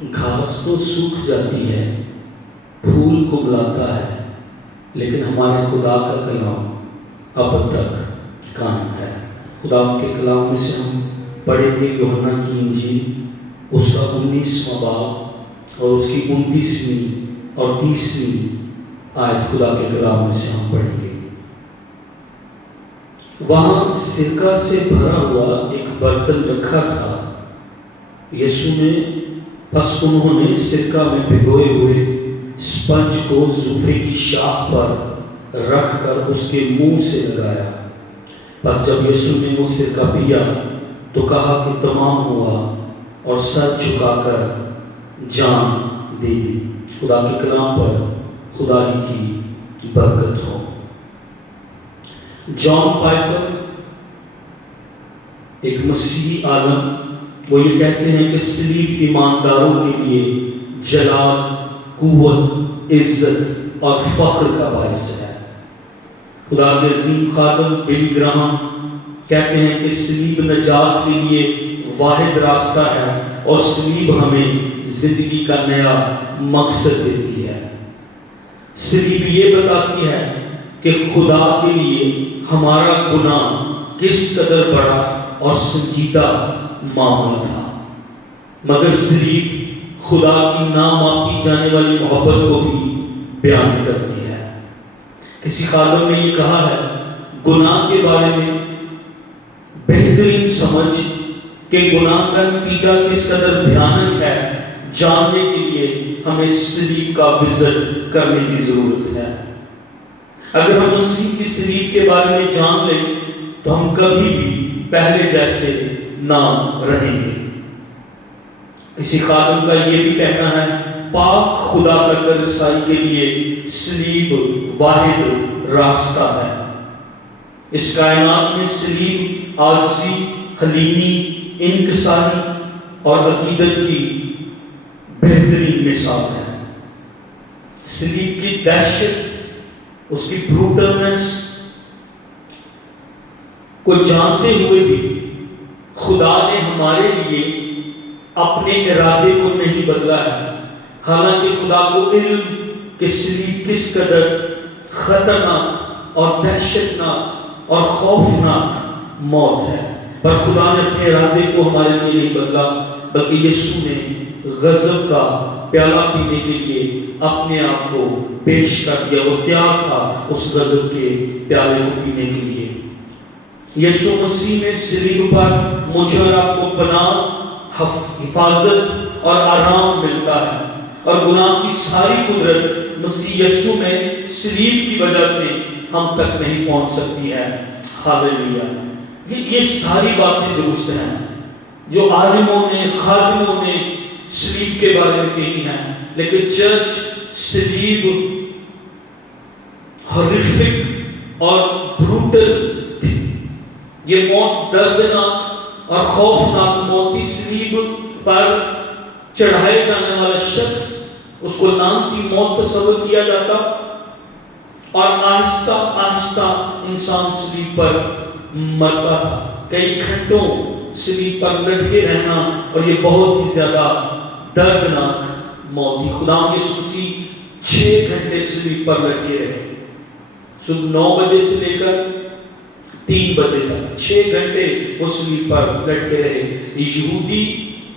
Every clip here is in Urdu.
گھاس تو سوکھ جاتی ہے، پھول کملاتا ہے، لیکن ہمارے خدا کا کلام اب تک قائم ہے۔ خدا کے کلام میں سے ہم پڑھیں گے یوحنا کی انجیل، اس کا 19واں باب اور اس کی 29ویں اور 30ویں آیت خدا کے کلام میں سے ہم پڑھیں گے۔ وہاں سرکہ سے بھرا ہوا ایک برتن رکھا تھا۔ یسوع نے پس انہوں نے سرکہ میں بھگوئے ہوئے اسپنج کو زوفے کی شاخ پر رکھ کر اس کے منہ سے لگایا۔ پس جب یسوع نے وہ سرکہ پیا تو کہا کہ تمام ہوا، اور سر جھکا کر جان دے دی۔ خدا کے کلام پر خدا ہی کی برکت ہو۔ جان پائپر ایک مسیحی عالم، وہ یہ کہتے ہیں کہ صلیب ایمانداروں کے لیے جلال، قوت، عزت اور فخر کا باعث ہے۔ خدا کے عظیم خادم بلی گراہم کہتے ہیں کہ صلیب نجات کے لیے واحد راستہ ہے، اور صلیب ہمیں زندگی کا نیا مقصد دیتی ہے۔ صلیب یہ بتاتی ہے کہ خدا کے لیے ہمارا گناہ کس قدر بڑا اور سنجیدہ معاملہ تھا، مگر صلیب خدا کی ناماپی جانے والی محبت کو بھی بیان کرتی ہے۔ کسی خادم نے یہ کہا ہے، گناہ کے بارے میں بہترین سمجھ کہ گناہ کا نتیجہ کس قدر بھیانک ہے جاننے کے لیے ہمیں صلیب کا وزٹ کرنے کی ضرورت ہے۔ اگر ہم مسیح کی صلیب کے بارے میں جان لیں تو ہم کبھی بھی پہلے جیسے نہ رہیں گے۔ کسی خادم کا یہ بھی کہنا ہے، پاک خدا تک رسائی کے لیے صلیب واحد راستہ ہے۔ اس کائنات میں صلیب عاجزی، حلیمی، انکساری اور عقیدت کی بہترین مثال ہے۔ صلیب کی دہشت، اس کی بروٹلنس کو جانتے ہوئے بھی خدا نے ہمارے لیے اپنے ارادے کو نہیں بدلا ہے، حالانکہ خدا کو علم کہ صلیب کس قدر خطرناک اور دہشتناک اور خوفناک موت ہے، پر خدا نے اپنے ارادے کو ہمارے لیے نہیں بدلا، بلکہ یسوع نے غضب کا پیالہ پینے کے لیے اپنے آپ کو پیش کر دیا۔ وہ تیار تھا اس غضب کے پیالے کو پینے کے لیے۔ یسوع مسیح میں صلیب پر مجھے اور آپ کو پناہ، حفاظت اور آرام ملتا ہے، اور گناہ کی ساری قدرت مسیح یسوع میں صلیب کی وجہ سے ہم تک نہیں پہنچ سکتی ہے۔ ہاللیلویہ۔ یہ ساری باتیں درست ہیں جو عالموں نے، خادموں نے صلیب کے بارے میں کہی ہیں، لیکن چرچ صلیب ہارفک اور بروٹل تھی۔ یہ موت دردناک اور خوفناک موت تھی۔ صلیب پر چڑھائے جانے والا شخص، اس کو نام کی موت تصور کیا جاتا، اور آہستہ آہستہ انسان صلیب پر مرتا تھا۔ کئی گھنٹوں صلیب پر لٹکے رہنا، اور یہ بہت ہی زیادہ دردناک موت تھی۔ خدا یسوع مسیح 6 گھنٹے صلیب پر لٹکے رہے، صبح 9 بجے سے لے کر 3 بجے تک 6 گھنٹے وہ صلیب پر لٹکے رہے۔ یہودی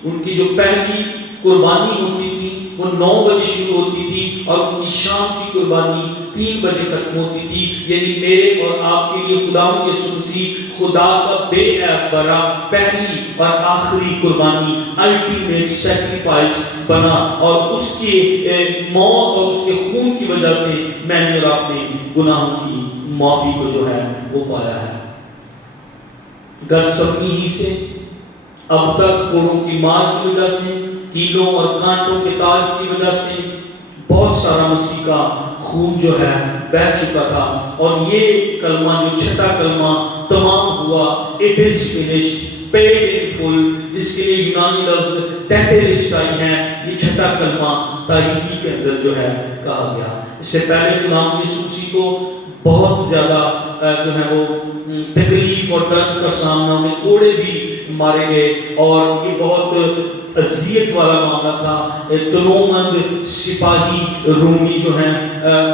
ان کی جو پہلی قربانی ہوتی تھی وہ 9 بجے شروع ہوتی تھی، اور ان کی شام کی قربانی 3 بجے ختم ہوتی تھی۔ یعنی میرے اور آپ کے لیے خدا یسوع مسیح خدا کا بے عیب برا پہلی اور آخری قربانی، الٹیمیٹ سیکریفائس بنا، اور اس کی موت اور اس کے خون کی وجہ سے میں نے اور آپ نے گناہوں کی معافی کو جو ہے وہ پایا ہے۔ گدسمنی ہی سے اب تک کوڑوں کی مار کی وجہ سے، کیلوں اور کانٹوں کے تاج کی وجہ سے بہت سارا مسیح کا خون جو ہے بہہ چکا تھا، اور یہ کلمہ جو چھٹا کلمہ تمام ہوا، اٹ از فنشڈ، پیڈ ان فل، جس کے لیے یونانی لفظ ٹیٹیلسٹائی ہے، یہ چھٹا کلمہ تاریخی کے اندر جو ہے کہا گیا۔ اس سے پہلے غلام یسوع مسیح کو بہت زیادہ جو ہے وہ تکلیف اور درد کا سامنا، میں کوڑے بھی مارے گئے، اور یہ بہت اذیت والا معاملہ تھا۔ تنومند سپاہی رومی جو ہیں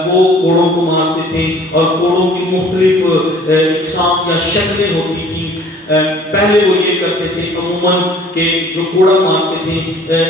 وہ کوڑوں کو مارتے تھے، اور کوڑوں کی مختلف اقسام یا شکلیں ہوتی تھیں۔ پہلے وہ یہ کرتے تھے عموماً کہ جو کوڑا مارتے تھے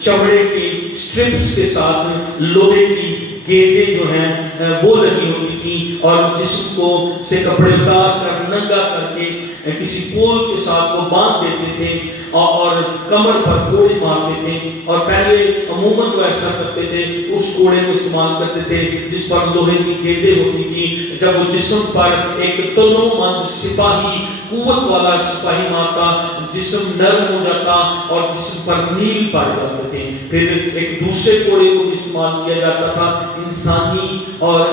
چمڑے کی سٹرپس کے ساتھ لوہے کی گیندیں جو ہیں وہ لگی ہوتی تھیں، اور جسم کو سے کپڑے اتار کر ننگا کر کے کسی پول کے ساتھ وہ باندھ دیتے تھے اور کمر پر کوڑے مارتے تھے۔ اور پہلے عموماً وہ ایسا کرتے تھے، اس کوڑے کو استعمال کرتے تھے جس پر لوہے کی گیندیں ہوتی تھیں۔ جب وہ جسم پر ایک تنومند سپاہی، قوت والا سپاہی مارتا، جسم نرم ہو جاتا اور جسم پر نیل پڑ جاتے تھے۔ پھر ایک دوسرے کوڑے کو بھی استعمال کیا جاتا تھا، انسانی اور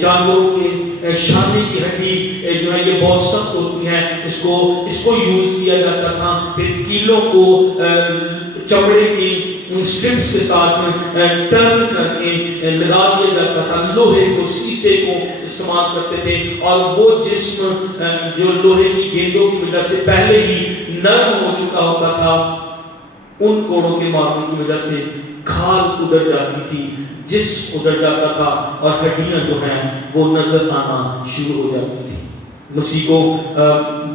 جانوروں کے شانے کی ہڈی جو ہے یہ بہت سخت ہوتی ہے، اس کو یوز کیا جاتا تھا۔ پھر کیلوں کو چمڑے کی سٹرپس کے ساتھ ٹرن کر کے لگا دیا جاتا تھا، لوہے کو، سیسے کو استعمال کرتے تھے، اور وہ جسم جو لوہے کی گیندوں کی وجہ سے پہلے ہی نرم ہو چکا ہوتا تھا، ان کوڑوں کے مارنے کی وجہ سے کھال ادھر جاتی تھی، جسم ادھر جاتا تھا، اور ہڈیاں جو ہیں وہ نظر آنا شروع ہو جاتی تھی۔ مسیح کو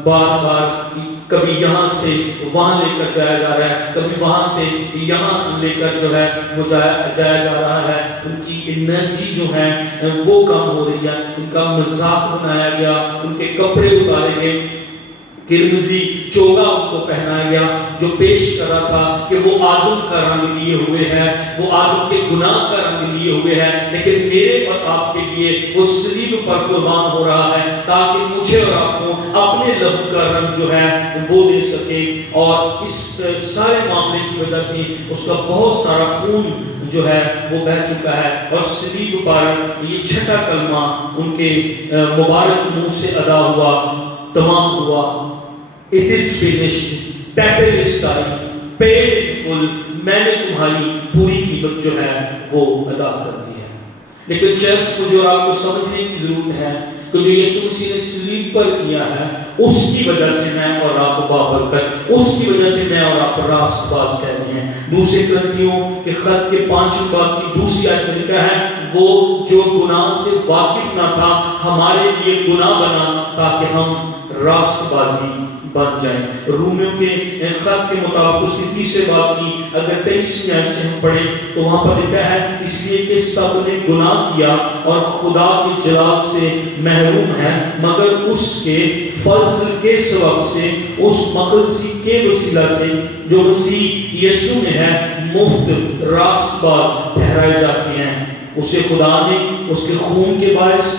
بار بار کبھی یہاں سے وہاں لے کر جایا جا رہا ہے، کبھی وہاں سے یہاں لے کر جو ہے وہ جایا جا رہا ہے۔ ان کی انرجی جو ہے وہ کم ہو رہی ہے، ان کا مذاق بنایا گیا، ان کے کپڑے اتارے گئے، قرمزی چوگا ان کو پہنایا گیا جو پیش کر رہا تھا کہ وہ آدم کا رنگ لیے ہوئے ہے، وہ آدم کے گناہ کا رنگ لیے ہوئے ہے، لیکن میرے اور آپ کے لیے وہ صلیب پر قربان ہو رہا ہے تاکہ مجھے اور آپ کو اپنے لہو کا رنگ جو ہے وہ دے سکے۔ اور اس سارے معاملے کی وجہ سے اس کا بہت سارا خون جو ہے وہ بہہ چکا ہے، اور صلیب پر یہ چھٹا کلمہ ان کے مبارک منہ سے ادا ہوا، تمام ہوا۔ It is finished, tetelestai, paid in full، میں نے تمہاری پوری قیمت جو ہے وہ ادا کر دی ہے۔ لیکن چرچ کو جو آپ کو سمجھنے کی ضرورت ہے کہ جو یسوع مسیح نے صلیب پر کیا ہے، اس کی وجہ سے میں اور آپ بابرکت، اس کی وجہ سے میں اور آپ راست باز کہتے ہیں۔ دوسرے کرنتھیوں کے خط کے 5 باب کی دوسری آیت میں لکھا ہے، وہ جو گناہ سے واقف نہ تھا ہمارے لیے گناہ بنا تاکہ ہم راست بازی بن جائیں۔ رومیوں کے خط کے مطابق اس کے 3 باب کی اگر 23 آیت سے ہم پڑھیں تو وہاں پر لکھا ہے، اس لیے کہ سب نے گناہ کیا اور خدا کے جلال سے محروم ہے، مگر اس کے فضل کے سبب سے، اس مخلصی کے وسیلہ سے جو مسیح یسوع میں ہے، مفت راست باز ٹھہرائے جاتے ہیں۔ اسے خدا نے اس کے خون کے باعث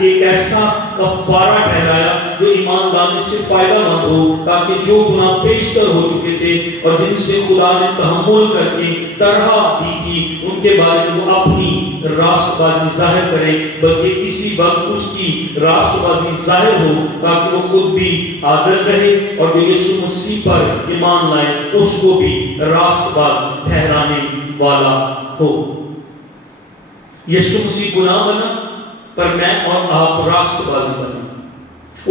ایک ایسا کفارہ ٹھہرایا جو ایمان لانے سے فائدہ مند ہو، تاکہ جو گناہ پیشتر ہو چکے تھے اور جن سے خدا نے تحمل کر کے طرح دی تھی، ان کے بارے میں وہ اپنی راست بازی ظاہر کرے، بلکہ اسی وقت اس کی راست بازی ظاہر ہو تاکہ وہ خود بھی عادل رہے اور جو یسوع مسیح پر ایمان لائے اس کو بھی راست باز ٹھہرانے والا ہو۔ یسوع مسیح گناہ بنا پر میں اور آپ راست باز بنے۔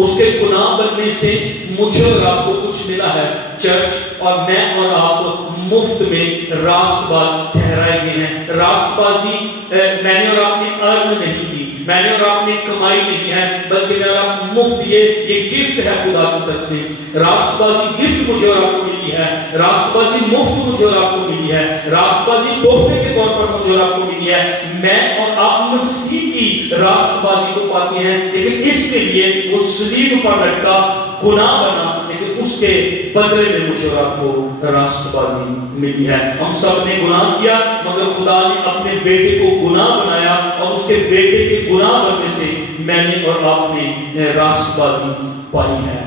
اس کے گناہ بننے سے مجھے اور آپ کو کچھ ملا ہے چرچ، اور میں اور آپ مفت میں راست باز ٹھہرائے گئے ہیں۔ راست بازی میں نے اور آپ نے ارن نہیں کی، میں نے اور آپ نے کمائی نہیں ہے، بلکہ میں اور آپ مفت، یہ گفٹ ہے خدا کی طرف سے۔ راست بازی گفٹ مجھے اور آپ کو ملی ہے، راست بازی مفت مجھے اور آپ کو ملی ہے، راست بازی تحفے کے طور پر مجھے اور آپ کو ملی ہے۔ میں اور آپ مسیح کی راست بازی کو پاتے ہیں، لیکن اس کے لیے وہ صلیب پر لٹکا، گناہ بنا، لیکن اس کے بدلے میں مجھے اور آپ کو راست بازی ملی ہے۔ ہم سب نے گناہ کیا، مگر خدا نے اپنے بیٹے کو گناہ بنایا، اور اس کے بیٹے کے گناہ بننے سے میں نے اور آپ نے راست بازی پائی ہے۔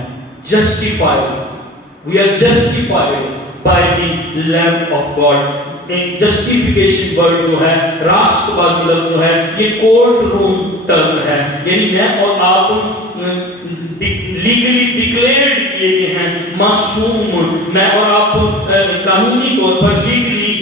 Justified, we are justified by the Lamb of God۔ Justification word جو ہے، راست بازی لفظ جو ہے، یہ کورٹ روم ٹرم ہے، یعنی میں اور آپ لیگلی ڈکلیئرڈ کیے گئے ہیں، معصوم، میں اور آپ قانونی طور پر لیگلی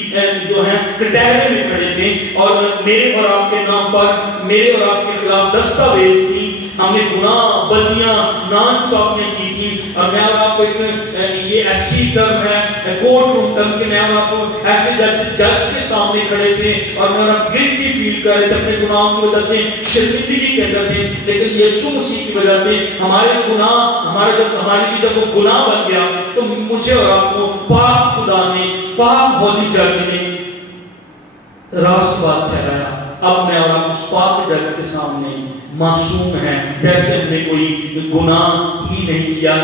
جو ہے کٹہرے میں کھڑے تھے، اور میرے اور آپ کے نام پر میرے اور آپ کے خلاف دستاویز تھی، ہم نے گناہ، بدیاں، ناانصافیاں کی تھی، اور میں اور آپ کو یہ ایسی ٹرم ہے کورٹ روم ٹرم کہ میں اور آپ کو ایسے جیسے جج کے سامنے کھڑے تھے اور میں اور آپ گلٹی فیل کر رہے تھے اپنے گناہوں کی وجہ سے، شرمندگی کے اندر تھے، لیکن یسوع مسیح کی وجہ سے ہمارے گناہ ہمارے لیے جب وہ گناہ بن گیا تو مجھے اور آپ کو پاک خدا نے، پاک ہولی جج نے راست باز ٹھہرایا۔ اب میں اور آپ اس پاک جج کے سامنے معصوم ہیں، جیسے ہم نے کوئی گناہ ہی نہیں کیا۔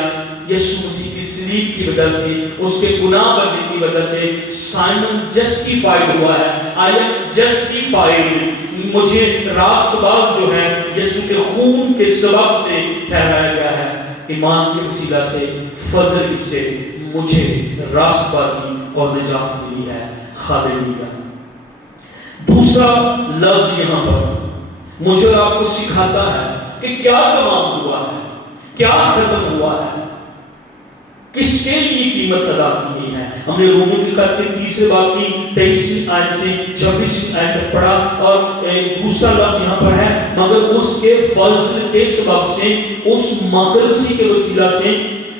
یسوع مسیح کی صلیب کی وجہ سے، اس کے گناہ بننے کی وجہ سے سائمن جسٹیفائیڈ ہوا ہے۔ آئی ایم جسٹیفائیڈ، مجھے راست باز جو ہے یسوع کے خون کے سبب سے ٹھہرایا گیا ہے۔ ایمان کے وسیلہ سے، فضل سے مجھے راست بازی اور نجات ملی ہے۔ ہاللیلویہ۔ دوسرا لفظ یہاں پر مجھے اور آپ کو سکھاتا ہے کہ کیا تمام ہوا ہے، کیا ختم ہوا ہے، کس کے لیے قیمت ادا کی گئی ہے۔ ہم نے رومیوں کے خط کے 30 باب کی 23 آیت سے 26 آیت تک پڑھا، اور دوسرا لفظ یہاں پر ہے مگر اس کے فضل کے سبب سے، اس مخلصی کے وسیلہ سے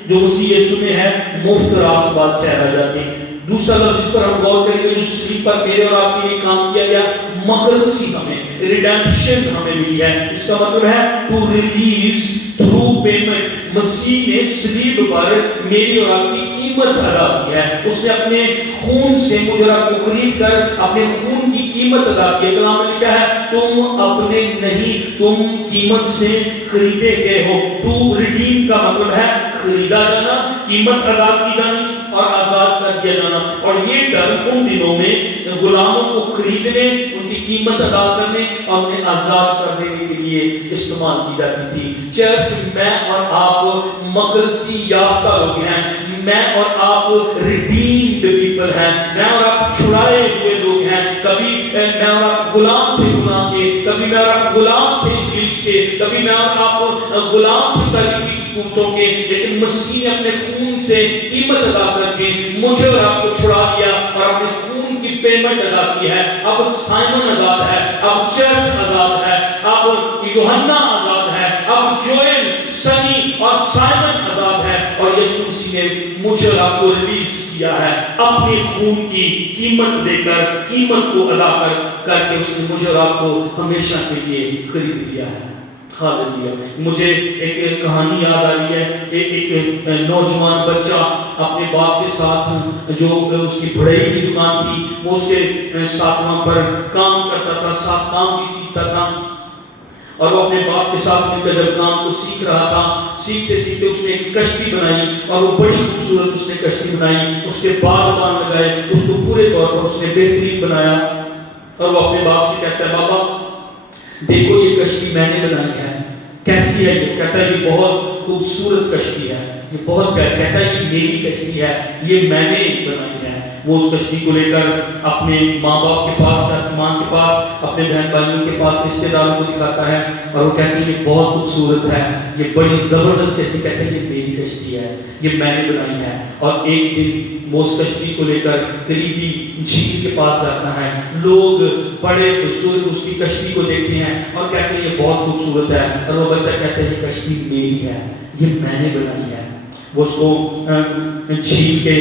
جو مسیح یسوع میں ہے، مفت راست باز ٹھہرا جاتے ہیں۔ دوسرا لفظ جس پر ہم غور کریں گے، جو صلیب پر میرے اور آپ کے لیے کام کیا گیا، مخلصی ہمیں، ریڈیمپشن ہمیں ملی ہے۔ اس کا مطلب ہے ٹو ریلیز تھرو پیمنٹ۔ مسیح نے صلیب پر میری اور آپ کی قیمت ادا کی ہے، اس نے اپنے خون سے مجھے اور آپ کو خرید کر اپنے خون کی قیمت ادا کی ہے۔ کلام میں لکھا ہے تم اپنے نہیں، تم قیمت سے خریدے گئے ہو۔ ٹو ریڈیم کا مطلب ہے خریدا جانا، قیمت ادا کی جانی اور آزاد کر دیا جانا۔ اور یہ ٹرم ان دنوں میں غلاموں کو خریدنے، ان کی قیمت ادا کرنے اور انہیں آزاد کر دینے کے لیے استعمال کی جاتی تھی۔ چرچ، میں اور آپ مخلصی یافتہ لوگ ہیں، میں اور آپ ریڈیمڈ پیپل ہیں، میں اور آپ چھڑائے ہوئے لوگ ہیں۔ کبھی میں اور آپ غلام تھے گناہ کے، کبھی میں اور آپ غلام تھے ابلیس کے، کبھی میں اور آپ غلام تھے طریقے کی قوتوں کے، لیکن مسیح نے اپنے خون سے قیمت ادا کر کے مجھے اور آپ کو چھڑا دیا اور اپنے خون کی پیمنٹ ادا کی ہے۔ اب سائمن آزاد ہے، اب چرچ آزاد ہے، اب یوحنا آزاد ہے، اب جوئل، سنی اور سائمن آزاد ہے، اور یسوع مسیح نے مجھے اور آپ کو ریلیز کیا ہے اپنے خون کی قیمت دے کر، قیمت کو ادا کر کے اس نے مجھے اور آپ کو ہمیشہ کے لیے خرید لیا ہے۔ ہاللیلویہ۔ مجھے ایک کہانی یاد آ رہی ہے، ایک نوجوان بچہ اپنے باپ کے ساتھ، جو اس کی بڑھئی کی دکان تھی، وہ اس کے ساتھ وہاں پر کام کرتا تھا، ساتھ کام بھی سیکھتا تھا، اور وہ اپنے باپ کے ساتھ مل کر جب کام کو سیکھ رہا تھا، سیکھتے سیکھتے اس نے ایک کشتی بنائی، اور وہ بڑی خوبصورت اس نے کشتی بنائی، اس کے باغبان لگائے، اس کو پورے طور پر اس نے بہترین بنایا، اور وہ اپنے باپ سے کہتا ہے بابا دیکھو یہ کشتی میں نے بنائی ہے، کیسی ہے یہ؟ کہتا ہے یہ بہت خوبصورت کشتی ہے، یہ بہت پیاری، کہتا ہے یہ میری کشتی ہے، یہ میں نے بنائی ہے۔ وہ اس کشتی کو لے کر اپنے ماں باپ کے پاس، ماں کے پاس، اپنے بہن بھائیوں کے پاس، رشتہ داروں کو دکھاتا ہے، اور وہ کہتے ہیں یہ بہت خوبصورت ہے، یہ بڑی زبردست کشتی، کہتے ہیں یہ میری کشتی ہے، یہ میں نے بنائی ہے۔ اور ایک دن وہ اس کشتی کو لے کر قریبی جھیل کے پاس جاتا ہے، لوگ بڑے بزرگ اس کی کشتی کو دیکھتے ہیں اور کہتے ہیں یہ بہت خوبصورت ہے، اور وہ بچہ کہتا ہے یہ کشتی میری ہے، یہ میں نے بنائی ہے۔ وہ اس کو جھیل کے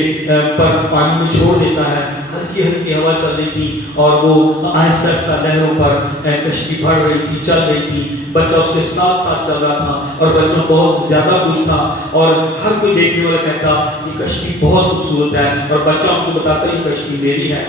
پر پانی میں چھوڑ دیتا ہے، ہلکی ہلکی ہوا چل رہی تھی، اور وہ آہستہ آہستہ لہروں پر کشتی بڑھ رہی تھی، چل رہی تھی، بچہ اس کے ساتھ ساتھ چل رہا تھا، اور بچہ بہت زیادہ خوش تھا، اور ہر کوئی دیکھنے والا کہتا یہ کشتی بہت خوبصورت ہے، اور بچہ ان کو بتاتا یہ کشتی میری ہے،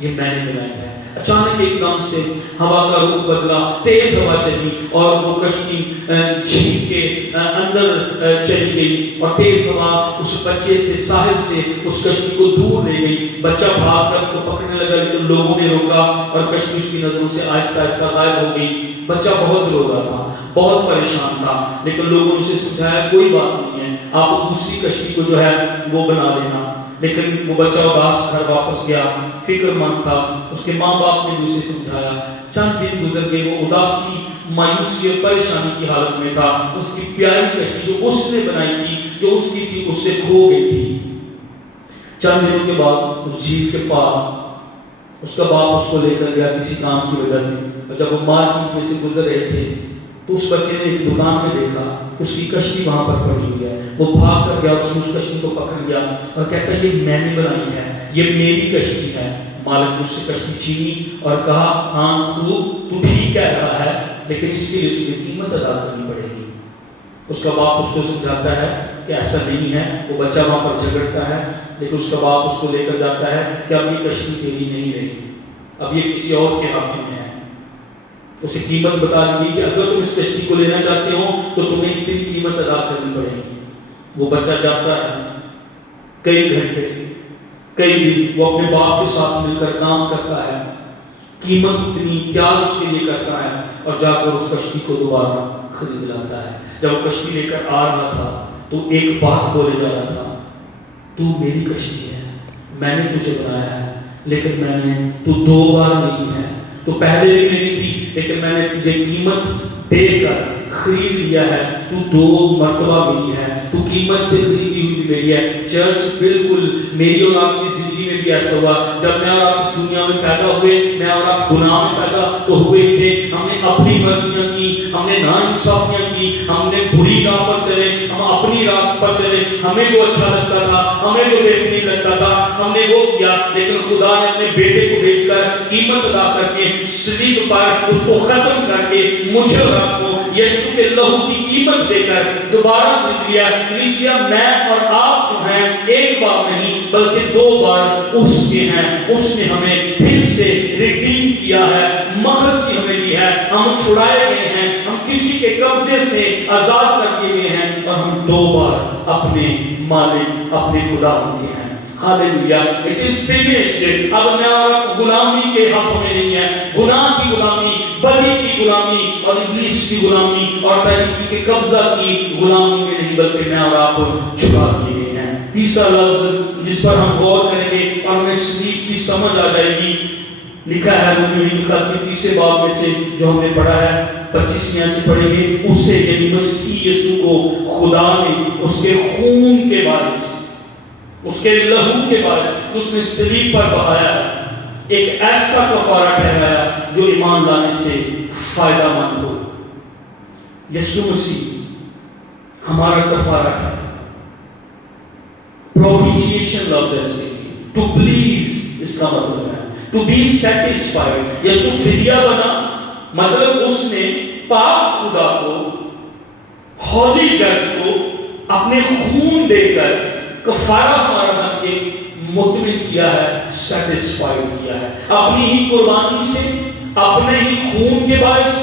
یہ میں نے بنائی ہے۔ اچانک ایک دم سے ہوا کا رخ بدلا، تیز ہوا چلی، اور وہ کشتی جھیل کے اندر چلی گئی، اور تیز ہوا اس بچے سے، ساحل سے اس کشتی کو دور لے گئی۔ بچہ بھاگ کر اس کو پکڑنے لگا، لیکن لوگوں نے روکا، اور کشتی اس کی نظروں سے آہستہ آہستہ غائب ہو گئی۔ بچہ بہت رو رہا تھا، بہت پریشان تھا، لیکن لوگوں نے اسے سمجھایا کوئی بات نہیں ہے، آپ دوسری کشتی کو جو ہے وہ بنا لینا۔ لیکن وہ بچہ اداس گھر واپس گیا، فکر مند تھا، اس کے ماں باپ نے بھی اسے سمجھایا۔ چند دن گزر گئے، وہ اداسی، مایوسی اور پریشانی کی حالت میں تھا۔ اس کی پیاری کشتی جو اس نے بنائی تھی، جو اس کی تھی، اس سے کھو گئی تھی۔ چند دنوں کے بعد اس جھیل کے پار اس کا باپ اس کو لے کر گیا کسی کام کی وجہ سے، اور جب وہ مارکیٹ میں سے گزر رہے تھے تو اس بچے نے ایک دکان میں دیکھا اس کی کشتی وہاں پر پڑی ہوئی ہے، وہ بھاگ کر گیا، اس نے اس کشتی کو پکڑ لیا اور کہتا ہے یہ میں نے بنائی ہے، یہ میری کشتی ہے۔ مالک نے اس سے کشتی چھینی اور کہا ہاں خوب، تو ٹھیک کہہ رہا ہے، لیکن اس کے لیے تجھے قیمت ادا کرنی پڑے گی۔ اس کا باپ اس کو سمجھاتا ہے کہ ایسا نہیں ہے، وہ بچہ وہاں پر جھگڑتا ہے، لیکن اس کا باپ اس کو لے کر جاتا ہے کہ اب یہ کشتی تیری نہیں رہی، اب یہ کسی اور کے ہاتھ میں ہے۔ اسے قیمت بتا دی کہ اگر تم اس کشتی کو لینا چاہتے ہو تو تمہیں اتنی قیمت ادا کرنی پڑے گی۔ وہ بچہ جاتا ہے، کئی گھنٹے کئی دن وہ اپنے باپ کے ساتھ مل کر کام کرتا ہے، قیمت اتنی پیار اس کے لیے کرتا ہے اور جا کر اس کشتی کو دوبارہ خرید لاتا ہے۔ جب وہ کشتی لے کر آ رہا تھا تو ایک بات بولے جا رہا تھا، تو میری کشتی ہے، میں نے تجھے بنایا ہے، لیکن تو 2 بار میری ہے، تو پہلے بھی میری تھی لیکن میں نے تجھے قیمت دے کر خرید لیا ہے، تو 2 مرتبہ میری ہے، تو قیمت سے خریدی ہوئی بھی میری ہے۔ چرچ بالکل میری اور آپ کی زندگی میں بھی ایسا ہوا، جب میں اور آپ اس دنیا میں پیدا ہوئے، میں اور آپ گناہ میں پیدا تو ہوئے تھے، ہم نے اپنی مرضیاں کی، ہم نے ناانصافیاں کی، ہم نے بری راہ پر چلے، ہم اپنی راہ پر چلے، ہمیں جو اچھا لگتا تھا، ہمیں جو بہترین لگتا تھا ہم نے وہ کیا، لیکن خدا نے اپنے بیٹے کو بھیج کر قیمت ادا کر کے صلیب پر اس کو ختم کر کے مجھے اور آپ کو یسوع کے لہو کی قیمت دے کر دوبارہ خرید لیا۔ کلیسیا میں اور آپ جو ہیں ایک بار نہیں بلکہ 2 بار اس کے ہیں، اس نے ہمیں پھر سے ریڈیم کیا ہے، مخلصی ہمیں دی ہے، ہم چھڑائے گئے ہیں، ہم کسی کے قبضے سے آزاد کر دیے گئے ہیں اور ہم 2 بار اپنے مالک اپنے خدا ان کے ہیں۔ ہاللیلویا، اٹ از فنشڈ۔ اب میں اور آپ غلامی کے ہاتھوں میں نہیں ہے، گناہ کی غلامی، بدی کی غلامی اور ابلیس کی غلامی اور تاریکی کے قبضہ کی غلامی میں نہیں، بلکہ میں اور آپ چھڑا دیے گئے ہیں۔ تیسرا لفظ جس پر ہم غور کریں گے اور ہمیں صلیب کی سمجھ آ جائے گی، لکھا ہے رومیو کی خط کے 3 باب میں سے جو ہم نے پڑھا ہے، 25 سے پڑھیں گے، اسے یعنی مسیح یسوع کو خدا نے اس کے خون کے باعث، اس کے لہو کے باعث اس نے صلیب پر بہایا ہے، ایک ایسا کفارہ ٹھہرایا جو ایمان لانے سے فائدہ مند ہو۔ یسوع مسیح ہمارا کفارہ ہے، پروپیشیشن لفظ ہے اس کے لیے، ٹو پلیز اس کا مطلب ہے ٹو بی سیٹسفائیڈ۔ یسوع فدیہ بنا، مطلب اس نے پاک خدا کو، ہولی جج کو اپنے خون دے کر کفارہ ہمارا بن کے مطمئن کیا ہے، سیٹسفائیڈ کیا ہے۔ اپنی ہی قربانی سے، اپنے ہی خون کے باعث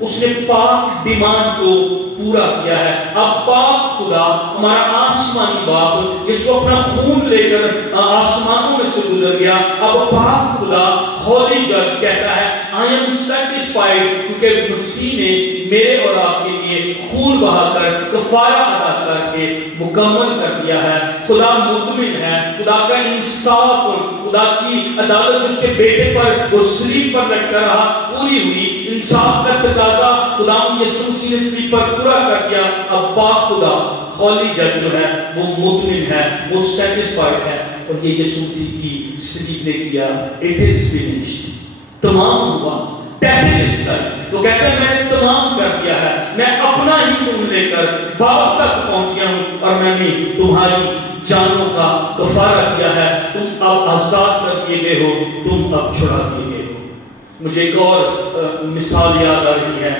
اس نے پاک ڈیمانڈ کو پورا کیا ہے۔ اب پاک خدا ہمارا آسمانی باپ یسوع اپنا خون لے کر آسمانوں میں سے گزر گیا۔ اب پاک خدا ہولی جج کہتا ہے I am satisfied، کیونکہ مسیح نے میرے اور آپ کے لیے خون بہا کر کفارہ ادا کر کے مکمل کر دیا ہے۔ خدا مطمئن ہے، خدا کا انصاف، خدا کی عدالت اس کے بیٹے پر وہ صلیب پر لٹکا رہا پوری ہوئی، انصاف کا تقاضا خدا یسوع مسیح نے صلیب پر پورا کر دیا۔ اب پاک خدا ہولی جج جو ہے وہ مطمئن ہے، وہ سیٹسفائیڈ ہے، اور یہ یسوع مسیح کی صلیب نے کیا، اٹ از فنشڈ، تمام ہوا، وہ کہتا ہے میں نے تمام کر دیا ہے، میں اپنا ہی خون لے کر باپ تک پہنچ گیا ہوں اور میں نے تمہاری جانوں کا کفارہ کیا ہے، تم اب آزاد کر دیے گئے ہو، تم اب چھڑا دیے گئے ہو۔ مجھے ایک اور مثال یاد آ رہی ہے،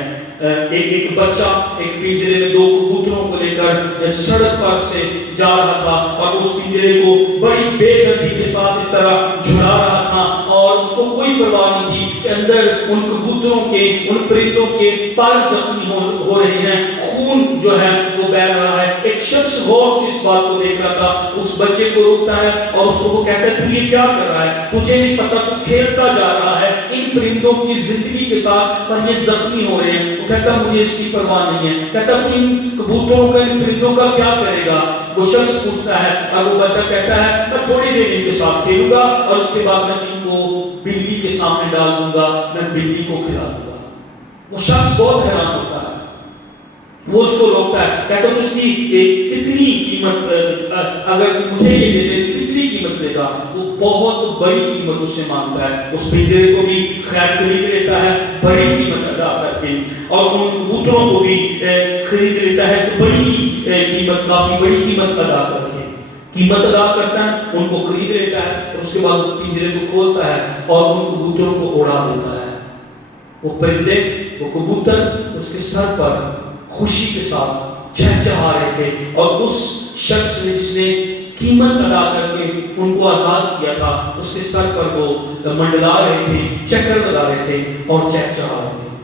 ایک بچہ ایک پنجرے میں 2 کبوتروں کو لے کر سڑک پر سے جا رہا تھا اور اس پنجرے کو بڑی بے دردی کے ساتھ اس طرح جھلا رہا تھا اور اس کو کوئی پرواہ نہیں تھی کہ اندر ان کبوتروں کے، ان پرندوں کے پر زخمی ہو رہے ہیں، خون جو ہے وہ بہہ رہا ہے۔ ایک شخص غور سے اس بات کو دیکھ رہا تھا، اس بچے کو روکتا ہے اور اس کو وہ کہتا ہے تو یہ کیا کر رہا ہے، تجھے نہیں پتا، تو کھیلتا جا رہا ہے ان پرندوں کی زندگی کے ساتھ پر یہ زخمی ہو رہے ہیں۔ وہ کہتا مجھے اس کی پرواہ نہیں ہے، کہتا تو ان کبوتروں کا، ان پرندوں کا کیا کرے گا؟ وہ شخص پوچھتا ہے اور وہ بچہ کہتا ہے میں تھوڑی دیر ان کے ساتھ کھیلوں گا اور اس کے بعد میں ان کو بلی کے سامنے ڈال دوں گا، میں بلی کو کھلا دوں گا۔ وہ شخص بہت حیران ہوتا ہے، وہ اس کو روکتا ہے، کہتا ہے اس کی کتنی قیمت، اگر مجھے یہ دے دے تو کتنی قیمت قیمت لے گا، وہ بہت بڑی قیمت اسے مانگتا ہے، اس پنجرے کو بھی خیر خرید لیتا ہے بڑی قیمت ادا کر کے، اور ان کبوتروں کو بھی خرید لیتا ہے بڑی قیمت، کافی بڑی قیمت ادا کر کے، قیمت ادا کرتا ہے، ان کو خرید لیتا ہے، اور اس کے بعد وہ پنجرے کو کھولتا ہے اور ان کبوتروں کو اڑا دیتا ہے۔ وہ پرندے، وہ کبوتر اس کے سر پر خوشی کے ساتھ چہچہا رہے تھے، اور اس شخص نے جس نے قیمت ادا کر کے ان کو آزاد کیا تھا، اس کے سر پر وہ منڈلا رہے تھے، چکر لگا رہے تھے اور چہچہا رہے تھے۔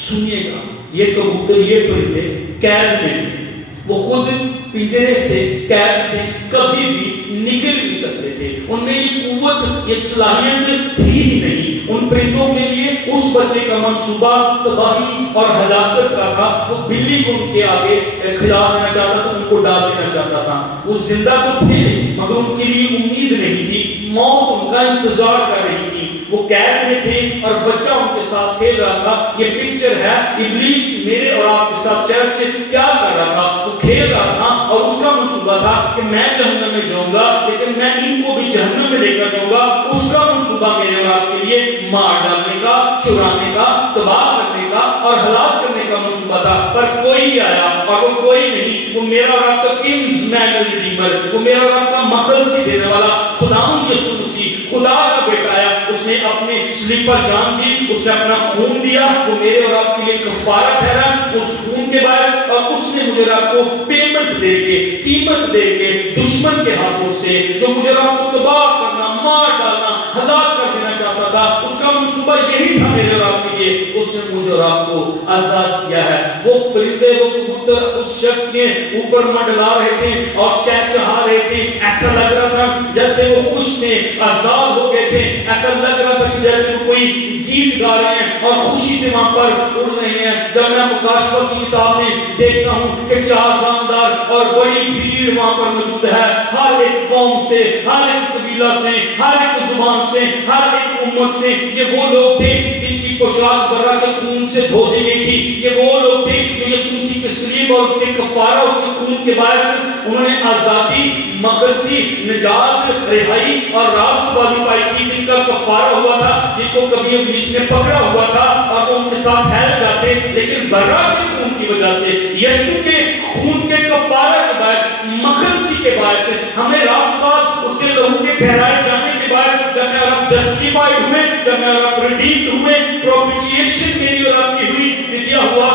سنیے گا، یہ کبوتر، یہ پرندے قید میں تھے، وہ خود پنجرے سے، قید سے کبھی بھی نکل نہیں سکتے تھے، ان میں یہ قوت، یہ صلاحیت تھی ہی نہیں۔ ان پرندوں کے لیے اس بچے کا منصوبہ تباہی اور ہلاکت کا تھا، وہ بلی کو ان کے آگے کھلا دینا چاہتا تھا، ان کو ڈال دینا چاہتا تھا۔ وہ زندہ تو تھے مگر ان کے لیے امید نہیں تھی، موت ان کا انتظار کر رہی تھی، وہ قید میں تھے اور بچہ ان کے ساتھ کھیل رہا تھا۔ یہ پکچر ہے ابلیس میرے اور آپ کے ساتھ چرچ کیا کر رہا تھا، وہ کھیل رہا تھا، اور اس کا منصوبہ تھا کہ میں جہنم میں جاؤں گا لیکن میں ان کو بھی جہنم میں لے کر جاؤں گا۔ اس کا منصوبہ میرے اور آپ کے لیے مار ڈالنے کا، چرانے کا، تباہ کرنے کا اور ہلاک کرنے کا منصوبہ تھا، پر کوئی آیا، اور وہ کوئی نہیں، وہ میرا اور آپ کا کنگز مین ریڈیمر، وہ میرا اور آپ کا مخلصی دینے والا خداوند یسوع مسیح، خدا کا بیٹا آیا، اس نے اپنے صلیب پر جان دی، اس نے اپنا خون دیا، وہ میرے اور آپ کے لیے کفارہ ٹھہرا اس خون کے باعث، اور اس نے مجھے اور آپ کو پیمنٹ دے کے، قیمت دے کے، دشمن کے ہاتھوں سے جو مجھے اور آپ کو تباہ کرنا، مار ڈالنا، ہلاک کر دینا چاہتا تھا، اس کا منصوبہ یہی تھا میرے اور آپ کے لیے، اس نے مجھے اور آپ کو آزاد کیا ہے۔ وہ پرندے، وہ کبوتر اس شخص کے اوپر منڈلا رہے تھے اور چہچہا رہے تھے، ایسا لگ رہا تھا جیسے وہ خوش تھے، آزاد ہو گئے تھے، ایسا لگ رہا تھا کہ جیسے وہ کوئی گیت گا رہے ہیں اور خوشی سے وہاں پر اڑ رہے ہیں۔ جب میں مکاشفہ کی کتاب میں دیکھتا ہوں کہ 4 جاندار اور بڑی بھیڑ وہاں پر موجود ہے، ہر ایک قوم سے، ہر ایک قبیلہ سے، ہر ایک زبان سے، ہر ایک امت سے، یہ وہ لوگ تھے جن کی پوشاک برا کے خون سے دھو دی گئی تھی، یہ وہ لوگ تھے جو یسوع مسیح کے صلیب اور اس کے کفارہ، اس کے خون کے باعث انہوں نے آزادی، مخلصی، نجات، رہائی اور راست بازی پائی تھی، جن کا کفارہ ہوا تھا، جن کو کبھی ابلیس نے پکڑا ہوا تھا اور وہ ان کے ساتھ پھیل جاتے، لیکن برا کے خون کی وجہ سے، یسوع کے خون کے کفارہ کے باعث، مخلصی کے باعث ہمیں راست باز، اس کے لہو کے ٹھہرائے جانے کے باعث، جب میں اور آپ جسٹیفائیڈ ہوئے، جب میں اور آپ ریڈیمڈ ہوئے، پروپیچیشن میری اور آپ کی ہوئی، فدیہ ہوا،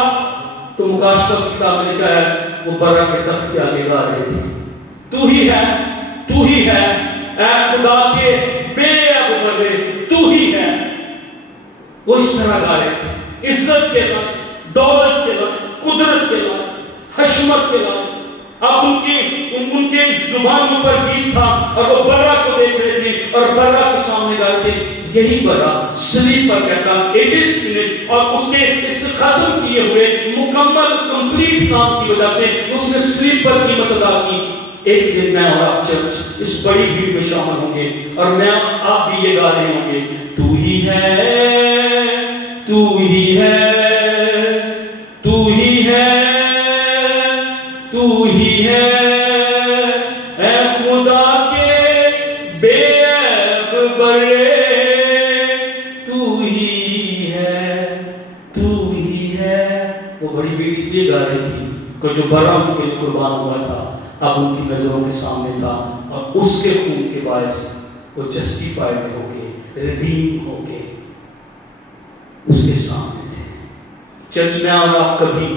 تو مکاشفہ کی کتاب میں لکھا ہے وہ برا کے تخت کے آگے گا رہے تھے، تو ہی ہے، تو ہی ہے، اے خدا کے بے اب بڑے، تو ہی ہے۔ وہ اس طرح گا رہے تھے، عزت کے لائق، دولت کے لائق، قدرت کے لائق، حشمت کے لائق۔ اب ان کے زبانوں پر گیت تھا اور وہ برا کو دیکھ رہے تھے اور برا کے سامنے گا رہے تھے۔ یہی برا صلیب پر کہتا اٹ از فنشڈ، اور اس نے اس ختم کیے ہوئے مکمل کمپلیٹ کام کی وجہ سے اس نے صلیب پر قیمت ادا کی۔ ایک دن میں اور آپ چرچ اس بڑی بھیڑ میں شامل ہوں گے اور میں آپ بھی یہ گا رہے ہوں گے، تو ہی ہے، تو ہی ہے، تو ہی ہے، تو ہی ہے، اے خدا کے بے عیب بڑے، تو ہی ہے، تو ہی ہے۔ وہ بڑی بھیڑ اس لیے گا رہی تھی کہ جو برا ان کے لیے قربان ہوا تھا اب ان کی نظروں کے سامنے تھا، اور اس کے خون کے باعث وہ جسٹیفائیڈ ہو گئے، ریڈیم ہو گئے، اس کے سامنے تھے۔ چرچ میں اور آپ کبھی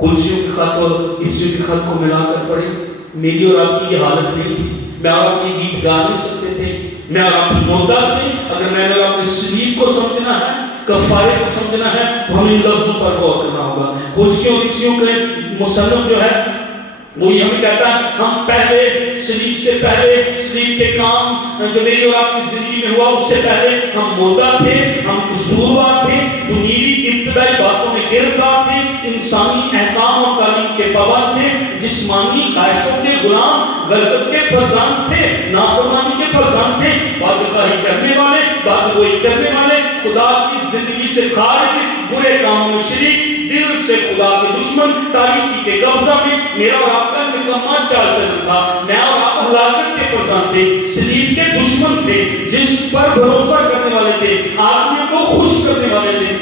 کلسیوں کے خط اور افسیوں کے خط کو ملا کر پڑھیں، میری اور آپ کی یہ حالت نہیں تھی، میں اور آپ یہ گیت گا نہیں سکتے تھے، میں اور آپ مردہ تھے۔ اگر میں اور آپ نے صلیب کو سمجھنا ہے، کفارے کو سمجھنا ہے، تو ہمیں ان لفظوں پر غور کرنا ہوگا۔ کلسیوں افسیوں کے مصنف جو ہے وہ یہ ہمیں کہتا ہے ہم پہلے صلیب سے پہلے، صلیب کے کام جو میری اور آپ کی زندگی میں ہوا اس سے پہلے ہم مردہ تھے، ہم قصوروار تھے، دنیوی ابتدائی باتوں میں گرفتار تھے، انسانی احکام اور تعلیم کے پابند تھے، جسمانی خواہشوں کے غلام، غضب کے فرزند تھے، نافرمانی کے فرزند تھے، بدخواہی کرنے والے، بدگوئی کرنے والے، خدا کی زندگی سے خارج، برے کاموں میں شریک، دل سے خدا کے دشمن، تاریکی کے قبضہ میں میرا اور آپ کا نکما چال چلن تھا۔ میں اور آپ ہلاکت کے فرزند تھے، صلیب کے دشمن تھے، جس پر بھروسہ کرنے والے تھے، آدمیوں کو خوش کرنے والے تھے،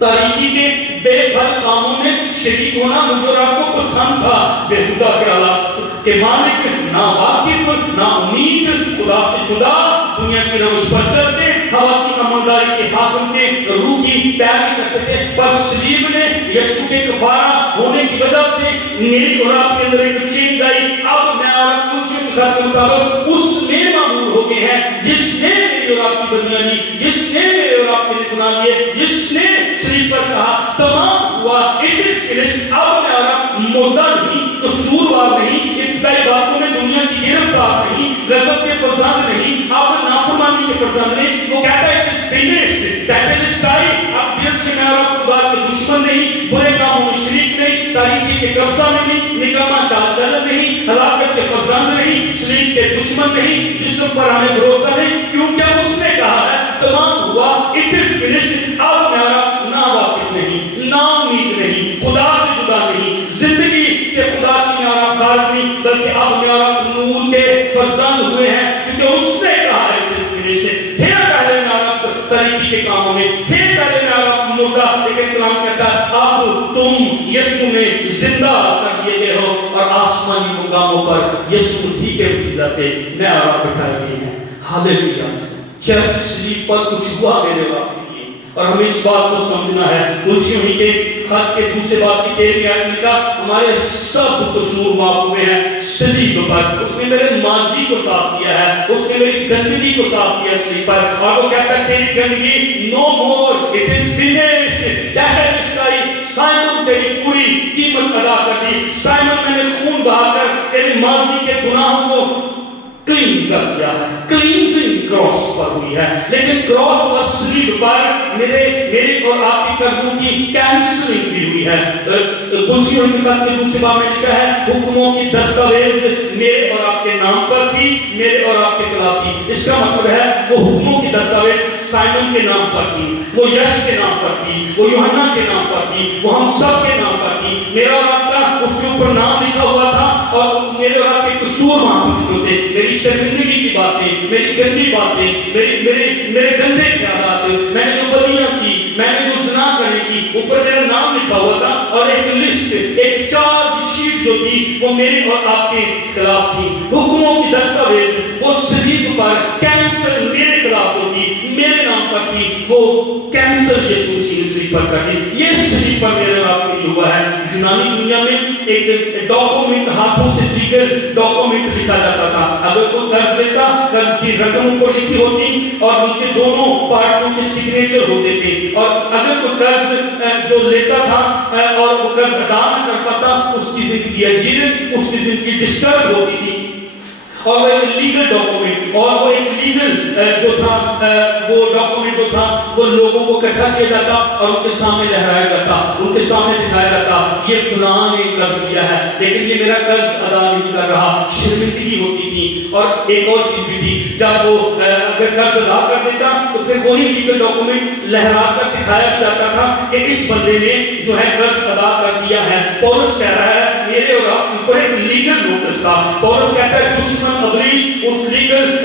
تاریکی کے بے بھل کاموں میں شریک ہونا مجھے اور آپ کو پسند تھا، بےہودہ خیالات کے مالک، نا واقف، نا امید، خدا سے جدا، دنیا کی روش پر چلتے، ہوا کی امنداری کے حاکم کے روح کی پیروی کرتے تھے، پر صلیب نے یسوع کے کفارہ ہونے کی وجہ سے میری اور آپ کے اندر ایک چینج آئی۔ اب میں اور آپ کلسی کے خط کے مطابق اس میں معمول ہو گئے ہیں جس نے میری اور آپ کی بدیاں لی، جس نے میرے اور آپ کے لیے گناہ لیے، جس نے صلیب پر کہا تمام ہوا، اٹ از فنشڈ۔ اب میں اور آپ مردہ نہیں، قصوروار نہیں، ابتدائی باتوں میں دنیا کی گرفتار نہیں، غضب کے فرزند نہیں، اب نافرمانی کے فرزند نہیں۔ وہ کہتا ہے اٹ از فنشڈ، ٹیٹلسٹائی۔ اب دل سے میں اور آپ خدا کے دشمن نہیں، برے کاموں میں شریک نہیں، تاریکی کے قبضہ میں نہیں، نکما چال چلن نہیں، ہلاکت کے فرزند نہیں، صلیب کے دشمن نہیں، جسم پر ہمیں بھروسہ نہیں، کیونکہ اس نے کہا ہے تمام ہوا، اٹ از فنشڈ۔ اب میں اور آپ نا واقف نہیں، نا امید نہیں، خدا سے جدا نہیں، زندگی سے خدا کی میں اور آپ خارج نہیں، بلکہ اب میں اور آپ نور کے فرزند ہوئے ہیں، کیونکہ اس نے کہا ہے اٹ از فنشڈ۔ تھے پہلے میں اور آپ تاریکی کے کاموں میں، تھے پہلے میں اور آپ مردہ، لیکن کلام کہتا ہے اب تم یسوع میں زندہ کر دیے گئے ہو، اور آسمانی مقاموں پر یسوع مسیح کے وسیلہ سے میں اور آپ بٹھائے گئے ہیں۔ ہاللیلویہ۔ چرچ صلیب پر کچھ ہوا میرے اور آپ کے لیے، اور ہمیں اس بات کو سمجھنا ہے۔ کلسیوں ہی کے خط کے دوسرے باب کی 13ویں آیت میں کہا ہمارے سب قصور معاف ہوئے ہیں صلیب پر۔ اس نے میرے ماضی کو صاف کیا ہے، اس نے میری گندگی کو صاف کیا صلیب پر، اور وہ کہتا ہے تیری گندگی نو مور، اٹ از فنشڈ، ٹیٹلسٹائی۔ سائمن تیری پوری قیمت ادا کر دی، سائمن میں نے خون بہا کر تیرے ماضی کے گناہوں کو کلین کر دیا ہے۔ کلینزنگ کراس پر ہوئی ہے، لیکن کراس اور صلیب پر میرے اور آپ کی قرضوں کی کینسلنگ بھی ہوئی ہے۔ کلسیوں کے خط کے دوسرے باب میں لکھا ہے حکموں کی دستاویز میرے اور آپ کے نام پر تھی، میرے اور آپ کے خلاف تھی۔ اس کا مطلب ہے وہ حکموں کی دستاویز سائمن کے نام پر تھی، وہ یش کے نام پر تھی، وہ یوحنا کے نام پر تھی، وہ ہم سب کے نام پر تھی۔ میرا اور آپ کا اس کے اوپر نام لکھا ہوا تھا، اور میرے اور آپ کے قصور وہاں پر لکھے ہوتے، میری شرمندگی کی باتیں، میری گندی باتیں، میرے گندے خیالات، میں نے جو بدیاں کی، میں نے جو زنا کرنے کی، اوپر میرا نام لکھا ہوا تھا، اور ایک لسٹ، ایک چارج شیٹ جو تھی وہ میرے اور آپ کے خلاف تھی۔ حکموں کی دستاویز وہ صلیب پر کینسل میرے خلاف جو تھی، میرے نام پر تھی، وہ کینسل یسوع نے صلیب پر کر دی۔ یہ صلیب پر میرے اور آپ کے لیے ہوا ہے۔ یونانی دنیا میں ایک ڈاکومنٹ، ہاتھوں سے لیگل ڈاکومنٹ لکھا جاتا تھا۔ اگر کوئی قرض لیتا، قرض کی رقم اوپر لکھی ہوتی اور نیچے دونوں پارٹیوں کے سگنیچر ہوتے تھے، اور اگر کوئی قرض جو لیتا تھا اور وہ قرض ادا نہ کر پاتا، اس کی زندگی اجیرن، اس کی زندگی ڈسٹرب ہوتی تھی، اور وہ ایک لیگل ڈاکومنٹ، اور وہ ایک لیگل جو تھا، وہ ڈاکومنٹ جو تھا وہ لوگوں کو اکٹھا کیا جاتا اور ان کے سامنے لہرایا جاتا، ان کے سامنے دکھایا جاتا یہ فلاں نے قرض لیا ہے لیکن یہ میرا قرض ادا نہیں کر رہا۔ شرمندگی ہوتی تھی، اور ایک اور چیز بھی تھی، جب وہ اگر قرض ادا کر دیتا تو پھر وہی لیگل ڈاکومنٹ لہرا کر دکھایا بھی جاتا تھا کہ اس بندے نے جو ہے قرض ادا کر دیا ہے۔ پولس کہہ رہا ہے میرے اور آپ کے اوپر ایک لیگل نوٹس تھا۔ پولس کہتا ہے دشمن ابلیس اس لیگل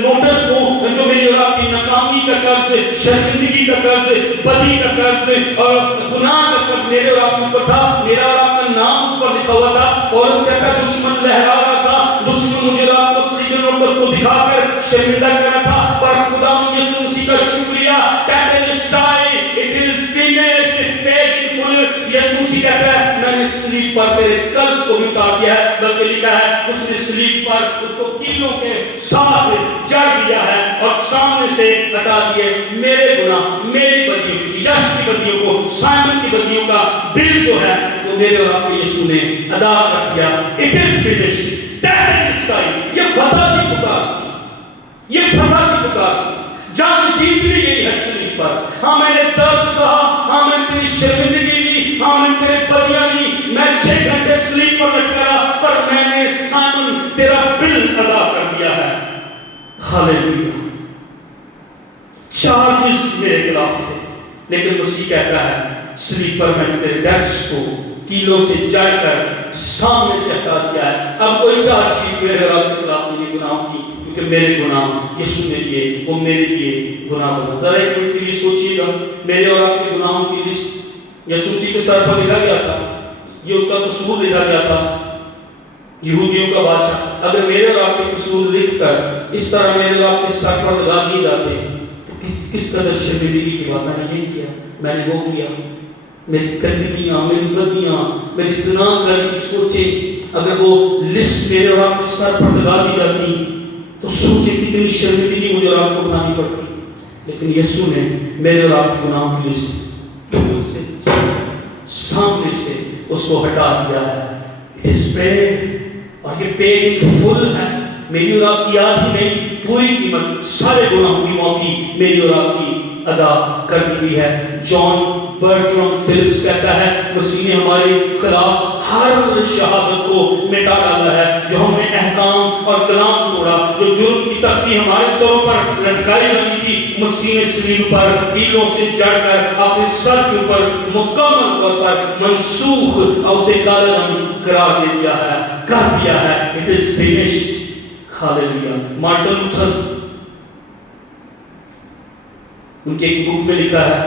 نوٹس کو جو میری اور آپ کی ناکامی کا قرض، شرمندگی کا قرض، بدی کا قرض اور گناہ کا قرض میرے اور آپ کے اوپر تھا، میرا اور آپ کا نام اس پر لکھا ہوا تھا۔ پولس کہتا ہے دشمن لہرا رہا تھا، دشمن مجھے اور آپ کو اس لیگل نوٹس کو دکھا کر شرمندہ کر رہا تھا، پر خدا یسوع مسیح کا شکریہ، ٹیٹلسٹائی، اٹ از فنشڈ، پیڈ ان فل۔ یسوع مسیح کہتا ہے میں نے صلیب پر تیرے قرض کو بھی اتار دیا ہے، بلکہ لکھا ہے اس نے صلیب پر اس کو کیلوں کے ساتھ جڑ دیا ہے اور سامنے سے ہٹا دیے میرے گناہ، میری بدیوں، یش کی بدیوں کو، سائمن کی بدیوں کا بل جو ہے وہ میرے اور آپ کے یسوع نے ادا کر دیا۔ اٹ از فنشڈ، ٹیٹلسٹائی۔ یہ فتح کی پکار تھی، یہ فتح کی پکار تھی، جنگ جیت لی گئی ہے صلیب پر۔ ہاں میں نے درد سہا، ہاں میں نے تیری شرمندگی لی، ہاں میں نے تیرے بدیاں لی، میں 6 گھنٹے صلیب پر لٹکا رہا، پر میں نے سائمن تیرا بل ادا کر دیا ہے۔ ہاللیلویہ۔ چارجز میرے خلاف تھے، لیکن مسیح کہتا ہے صلیب پر میں نے تیرے ڈیبٹس کو کیلوں سے جڑ کر سامنے سے ہٹا دیا ہے. اب کوئی چار چیز میرے اور آپ کے خلاف نہیں ہے گناہوں کی، کیونکہ میرے گناہ یسوع نے دیے، وہ میرے لیے گناہ بنا. ذرا ایک منٹ کے لیے سوچئے گا، میرے اور آپ کے گناہوں کی لسٹ یسوع مسیح کے سر پر لکھا گیا تھا، یہ اس کا قصور لکھا گیا تھا، یہودیوں کا بادشاہ. اگر میرے اور آپ کے قصور لکھ کر اس طرح میرے اور آپ کے سر پر لگا دیے جاتے تو کس قدر شرمندگی کی بات. میں نے یہ کیا، میں نے وہ کیا، میری گندگیاں، میری بدیاں، میری زنا کرنے کی سوچیں اگر وہ لسٹ میرے اور آپ کے سر پر لگا دی جاتی تو سوچیں کتنی شرمندگی مجھے اور آپ کو اٹھانی پڑتی. لیکن یسوع نے میرے اور آپ کے گناہوں کی لسٹ سے سامنے سے اس کو ہٹا دیا ہے. It is paid، اور یہ paid in full ہے. میری اور آپ کی آدھی نہیں، پوری قیمت، سارے گناہوں کی معافی میری اور آپ کی ادا کر دی گئی ہے. جان برٹرام فلپس کہتا ہے مسیح نے ہمارے خلاف ہر شہادت کو مٹا ڈالا ہے. جو ہم نے احکام اور کلام توڑا، جو جرم کی تختی ہمارے سروں پر لٹکائی جانی تھی، مسیح نے صلیب پر کیلوں سے جڑ کر اپنے سر کے اوپر مکمل طور پر منسوخ اور اسے کالعدم قرار دے دیا ہے، کر دیا ہے. It is finished. Hallelujah. Martin Luther ان کے ایک بک میں لکھا ہے،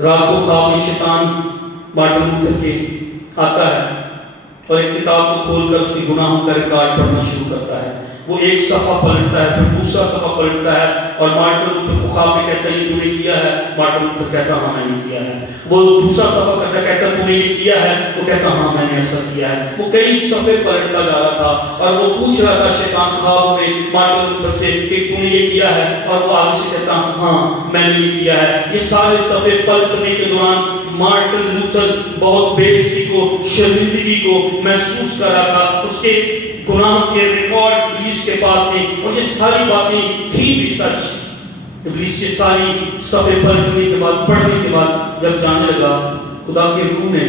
رات کو خواب میں شیطان مارٹن لوتھر کے آتا ہے اور ایک کتاب کو کھول کر اس کی گناہوں کا ریکارڈ پڑھنا شروع کرتا ہے. وہ ایک صفحہ پلٹتا ہے، پھر دوسرا صفحہ پلٹتا ہے اور مارٹن لوتھر کو خواب میں کہتا ہے یہ تو نے کیا ہے. مارٹن لوتھر کہتا ہاں میں نے کیا ہے. وہ دوسرا صفحہ کرتا کہتا تو نے یہ کیا ہے. وہ کہتا ہاں میں نے ایسا کیا ہے. وہ کئی صفحے پلٹتا جا رہا تھا اور وہ پوچھ رہا تھا شیطان خواب میں مارٹن لوتھر سے کہ تو نے یہ کیا ہے، اور وہ آگے سے کہتا ہاں میں نے یہ کیا ہے. یہ سارے صفحے پلٹنے کے دوران مارٹن لوتھر بہت بے عزتی کو، شرمندگی کو محسوس کر رہا تھا. اس کے گناہ کے ریکارڈ ابلیس کے پاس تھے اور یہ ساری باتیں تھیں بھی سچ. ابلیس کے ساری صفحے پلٹنے کے بعد، پڑھنے کے بعد جب جانے لگا، خدا کے روح نے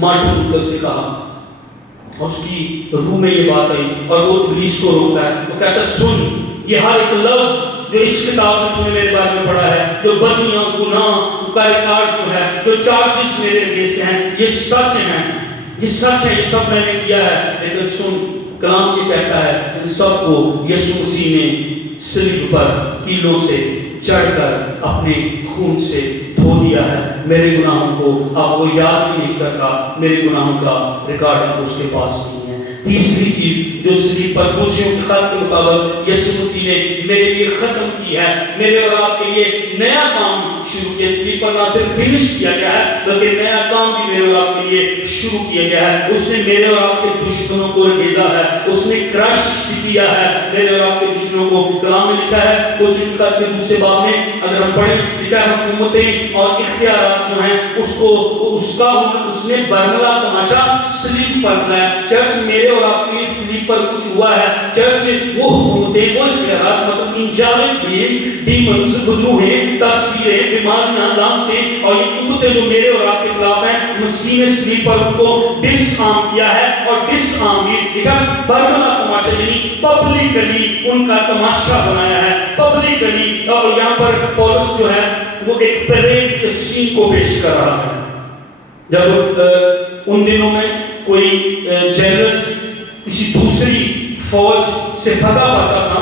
مارٹن لوتھر سے کہا اور اس کی روح میں یہ بات آئی اور وہ ابلیس کو روکتا ہے. وہ کہتا ہے سن، یہ ہر ایک لفظ جو اس کتاب میں تم نے میرے بارے میں پڑھا ہے، جو بدیاں، گناہ کا ریکارڈ جو ہے، جو چارجز میرے اگینسٹ ہیں، یہ سچ ہیں، یہ سچ ہے، یہ سب میں نے کیا ہے. لیکن سن، کلام یہ کہتا ہے ان سب کو یسوع مسیح نے صلیب پر کیلوں سے چڑھ کر اپنے خون سے دھو دیا ہے. میرے گناہوں کو اب وہ یاد بھی نہیں کرتا، میرے گناہوں کا ریکارڈ اب اس کے پاس نہیں ہے. تیسری چیز جو صلیب پر کلوسیوں کے خط کے مطابق یسوع مسیح نے میرے لیے ختم کی ہے، میرے اور آپ کے لیے نیا کام شروع کیا. صلیب پر نہ صرف فنش کیا گیا ہے بلکہ نیا کام بھی میرے اور آپ کے لیے شروع کیا گیا ہے. اس نے میرے اور آپ کے دشمنوں کو ریلا ہے، اس نے کرش کیا ہے میرے اور آپ کے دشمنوں کو. کلام میں لکھا ہے کلوسیوں کے خط کے دوسرے باب میں اگر ہم پڑھیں، لکھا ہے حکومتیں اور اختیارات جو ہیں اس نے برملا تماشا صلیب پر بنایا. چرچ میرے اور آپ کے لیے صلیب پر کچھ ہوا ہے. چرچ وہ حکومتیں، وہ اختیارات، مطلب انجالک بینگز، ڈیمنز، بدروہیں، تاثیریں، بیماریاں، لعنتیں اور یہ قوتیں جو میرے اور آپ کے خلاف ہیں، مسیح نے صلیب پر ان کو ڈس آرم کیا ہے. اور ڈس آرم بھی لکھا برملا تماشا، یعنی پبلکلی ان کا تماشا بنایا ہے، پبلکلی. اور یہاں پر پولس جو ہے وہ ایک پریڈ کے سین کو پیش کر رہا ہے. جب ان دنوں میں کوئی جنرل کسی دوسری فوج سے بھاگا پاتا تھا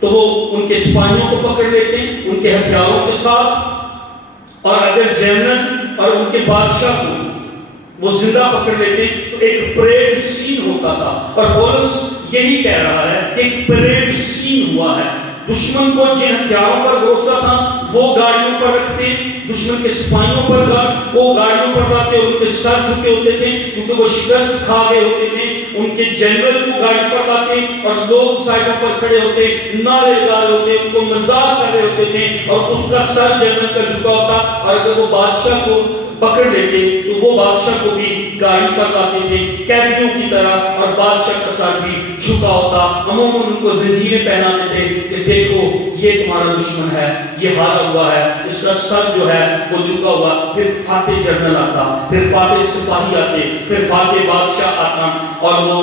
تو وہ ان کے سپاہیوں کو پکڑ لیتے ان کے ہتھیاروں کے ساتھ، اور اگر جنرل اور ان کے بادشاہ کو وہ زندہ پکڑ لیتے تو ایک پریڈ سین ہوتا تھا. اور پولس یہی کہہ رہا ہے کہ ایک پریڈ سین ہوا ہے. دشمن کو جن ہتھیاروں پر بھروسہ تھا وہ گاڑیوں پر رکھتے، دشمن کے سپاہیوں پر وہ گاڑیوں پر لاتے اور ان کے سر جھکے ہوتے تھے کیونکہ وہ شکست کھا گئے ہوتے تھے. ان کے جنرل کو گاڑی پر لاتے اور لوگ سائڈوں پر کھڑے ہوتے، نعرے لگا رہے ہوتے، ان کو مذاق کر رہے ہوتے تھے اور اس کا سر جنرل کا جھکا ہوتا. اور اگر وہ بادشاہ کو پکڑ لیتے تو وہ بادشاہ کو بھی گاڑی پر لاتے تھے قیدیوں کی طرح، اور بادشاہ کا سر بھی جھکا ہوتا. عموماً ان کو زنجیریں پہناتے تھے کہ دیکھو یہ تمہارا دشمن ہے، یہ ہارا ہوا ہے، اس کا سر جو ہے وہ جھکا ہوا. پھر فاتح جنرل آتا، پھر فاتح سپاہی آتے، پھر فاتح بادشاہ آتا اور وہ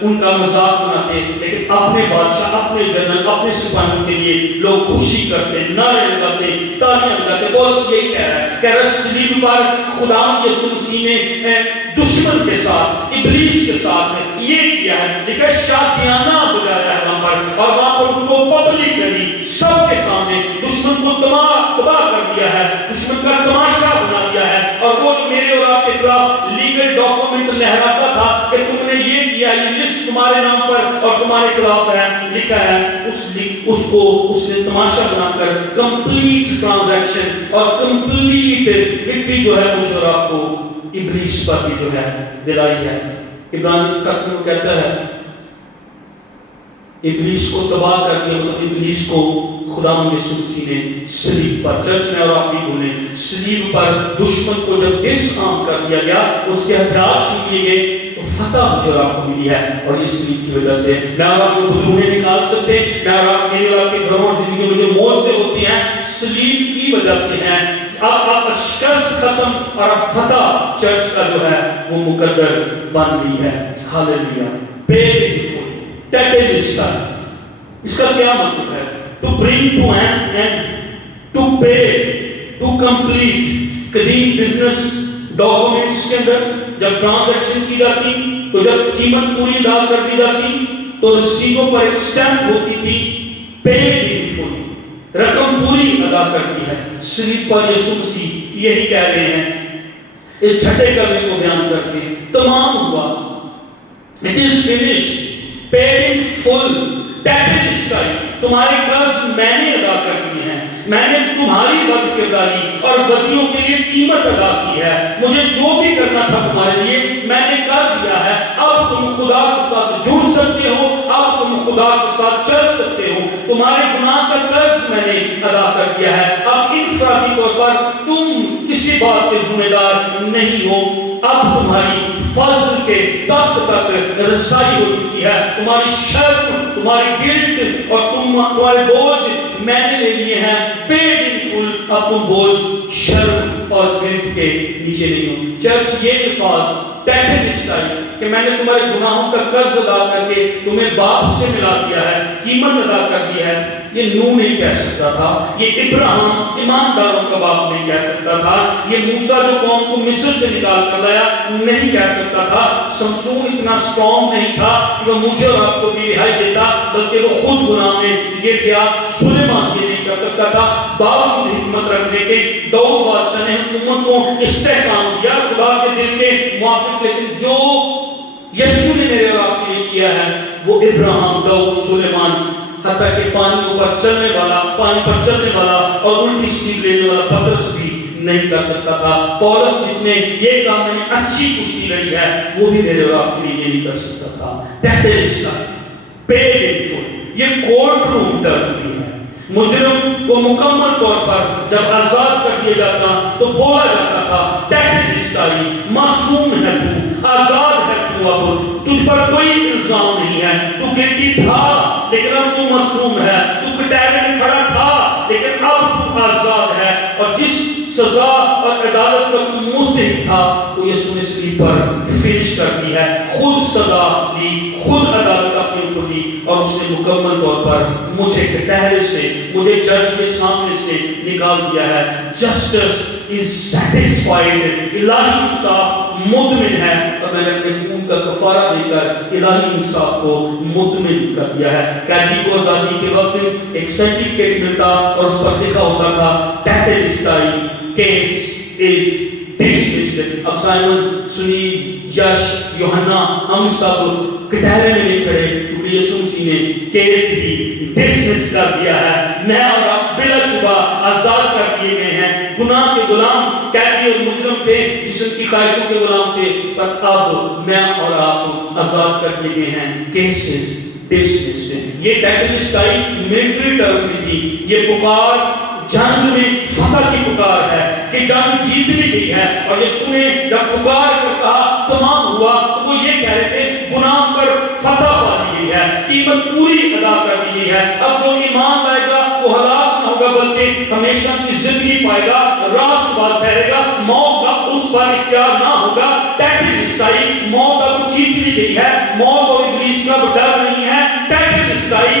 ان کا مذاق بناتے. لیکن اپنے بادشاہ، اپنے جنرل، اپنے سپاہیوں کے لیے لوگ خوشی کرتے، نعرے لگاتے، تالیاں بجاتے. پولس یہی کہہ رہا ہے، صلیب پر خدا یسوع مسیح نے دشمن کے ساتھ، ابلیس کے ساتھ یہ کیا ہے، لیکن شادیانہ بجایا ہے وہاں پر، اور وہاں پر اس کو پبلک کری، سب کے سامنے دشمن کو تباہ کر دیا ہے، دشمن کا تماشا بنا دیا ہے۔ اور وہ جو میرے اور آپ کے خلاف لیگل ڈاکومنٹ لہراتا تھا کہ تم نے یہ کیا، یہ لسٹ تمہارے نام پر اور تمہارے خلاف ہے، لکھا ہے، اس کو اس نے تماشا بنا کر کمپلیٹ ٹرانزیکشن اور کمپلیٹ وکٹری جو ہے مجھے اور آپ کو ابلیس پر بھی جو ہے دلائی ہے۔ عبرانی خط میں کہتا ہے ابلیس کو تباہ کر دیا، مطلب ابلیس کو خدا یسوع مسیح نے صلیب پر، چرچ میں اور آپ بھی بولیں، صلیب پر دشمن کو جب ڈس آرم کر دیا گیا، اس کے ہتھیار چھین لیے گئے، تو فتح مجھے اور آپ کو ملی ہے۔ اور اس صلیب کی وجہ سے میں اور آپ جو بدروہیں نکال سکتے ہیں، میں اور آپ، میری اور آپ کے گھروں اور زندگیوں میں جو موجزے ہوتی ہیں، صلیب کی وجہ سے ہیں۔ اب شکست ختم اور اب فتح چرچ کا جو ہے وہ مقدر بن گئی ہے۔ ہاللیلویہ۔ painful ٹیٹلسٹا، اس کا کیا مطلب ہے؟ to bring to an end, to pay, to complete۔ قدیم بزنس ڈاکومنٹس کے اندر جب ٹرانزیکشن کی جاتی تو جب قیمت پوری ادا کر دی جاتی تو رسیدوں پر ایک سٹیمپ ہوتی تھی، paid in full، رقم پوری ادا کرتی ہے۔ صلیب پر یسوع مسیح یہی کہہ رہے ہیں اس چھٹے کلمے کو بیان کر کے، تمام ہوا، it is finished، paid in full، ٹیٹلسٹائی، تمہارے قرض میں نے ادا کر دیے ہیں، میں نے تمہاری بد کرداری اور بدیوں کے لیے قیمت ادا کی ہے، مجھے جو بھی کرنا تھا تمہارے لیے میں نے کر دیا ہے۔ اب تم خدا کے ساتھ جڑ سکتے ہو، اب تم خدا کے ساتھ چل سکتے ہو، تمہارے گناہ کا قرض میں نے ادا کر دیا ہے۔ اب انفرادی طور پر تم کسی بات کے ذمہ دار نہیں ہو، اب تمہاری فضل کے تخت تک رسائی ہو چکی ہے، تمہاری شرم، تمہاری گلٹ اور تمہارے بوجھ میں نے لے لیے ہیں، paid in full۔ اب تم بوجھ، شرم اور گلٹ کے نیچے نہیں ہو۔ چرچ یہ الفاظ ٹیٹلسٹائی کہ میں نے تمہارے گناہوں کا قرض ادا کر کے تمہیں باپ سے ملا دیا ہے، قیمت ادا کر دی ہے، یہ نوح نہیں کہہ سکتا تھا، یہ ابراہیم ایمانداروں کا باپ نہیں کہہ سکتا تھا، یہ موسیٰ جو قوم کو مصر سے نکال کر لایا نہیں کہہ سکتا تھا، سمسون اتنا سٹرونگ نہیں تھا کہ وہ مجھے اور آپ کو بھی رہائی دیتا، بلکہ وہ خود گناہ میں گر گیا۔ سلیمان یہ نہیں کر سکتا تھا، باوجود حکمت رکھنے کے داؤد بادشاہ نے حکومت کو استحکام دیا خدا کے دل کے موافق، لیکن جو یسوع نے میرے اور آپ کے لیے کیا ہے وہ ابراہیم، داؤد، سلیمان، حتیٰ کہ پانیوں پر چلنے والا، پانی پر چلنے والا اور الٹی سیدھی لینے والا پترس بھی نہیں کر سکتا تھا۔ پولس جس نے یہ کام میں نے اچھی کشتی لڑی ہے وہ بھی میرے اور آپ کے لیے یہ نہیں کر سکتا تھا۔ ٹیٹلسٹائی، paid in full، یہ کورٹ روم ٹرم بھی ہے۔ مجرم کو مکمل طور پر جب آزاد کر دیا جاتا تو بولا جاتا تھا ٹیٹلسٹائی، معصوم ہے تو، آزاد ہے تو، اب تجھ پر کوئی الزام نہیں ہے، تو گلٹی تھا لیکن اب تو معصوم ہے، تو کٹہرے میں کھڑا تھا لیکن اب تو آزاد ہے، اور جس سزا اور عدالت کا تو مستحق تھا وہ یسوع نے صلیب پر فنش کر دی ہے، خود سزا لی، خود عدالت اپنے اوپر لی، اور اس نے مکمل طور پر مجھے کٹہرے سے، مجھے جج کے سامنے سے نکال دیا ہے۔ جسٹس از سیٹسفائیڈ، الہی انصاف مطمئن ہے، اور میں نے اپنے خون کا کفارہ دے کر الہی انصاف کو مطمئن کر دیا ہے۔ قیدی کو آزادی کے وقت ایک سرٹیفکیٹ ملتا اور اس پر لکھا ہوتا تھا ٹیٹلسٹائی، کیس از ڈسمسڈ۔ اب سائمن، سنیل، یش، یوحنا، ہم سب کٹہرے میں نہیں کھڑے کیونکہ یسوع مسیح نے کیس بھی ڈسمس کر دیا ہے۔ میں اور آپ بلا شبہ آزاد کر دیے گئے ہیں۔ گناہ کے غلام، قیدی اور مجرم تھے، جسم کی خواہشوں کے غلام تھے، پر اب میں اور آپ آزاد کر دیے گئے ہیں۔ Cases dismissed. یہ ٹیٹلسٹائی ملٹری ٹرم میں تھی، یہ پکار جنگ میں فتح کی پکار ہے کہ جنگ جیت لی گئی ہے، اور یسوع نے جب پکار کر کہا تمام ہوا تو وہ یہ کہہ رہے تھے گناہ پر فتح پا لی گئی ہے، قیمت پوری ادا کر دی گئی ہے۔ اب جو ایمان لائے گا وہ ہلاک نہ ہوگا بلکہ ہمیشہ کی زندگی پائے گا، راست بات ٹھہرے گا، موت کا اس پر اختیار نہ ہوگا۔ ٹیٹلسٹائی، موت اب جیت لی گئی ہے، موت اور ابلیس کا ڈر نہیں ہے۔ ٹیٹلسٹائی،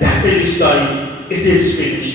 That is time. It is finished.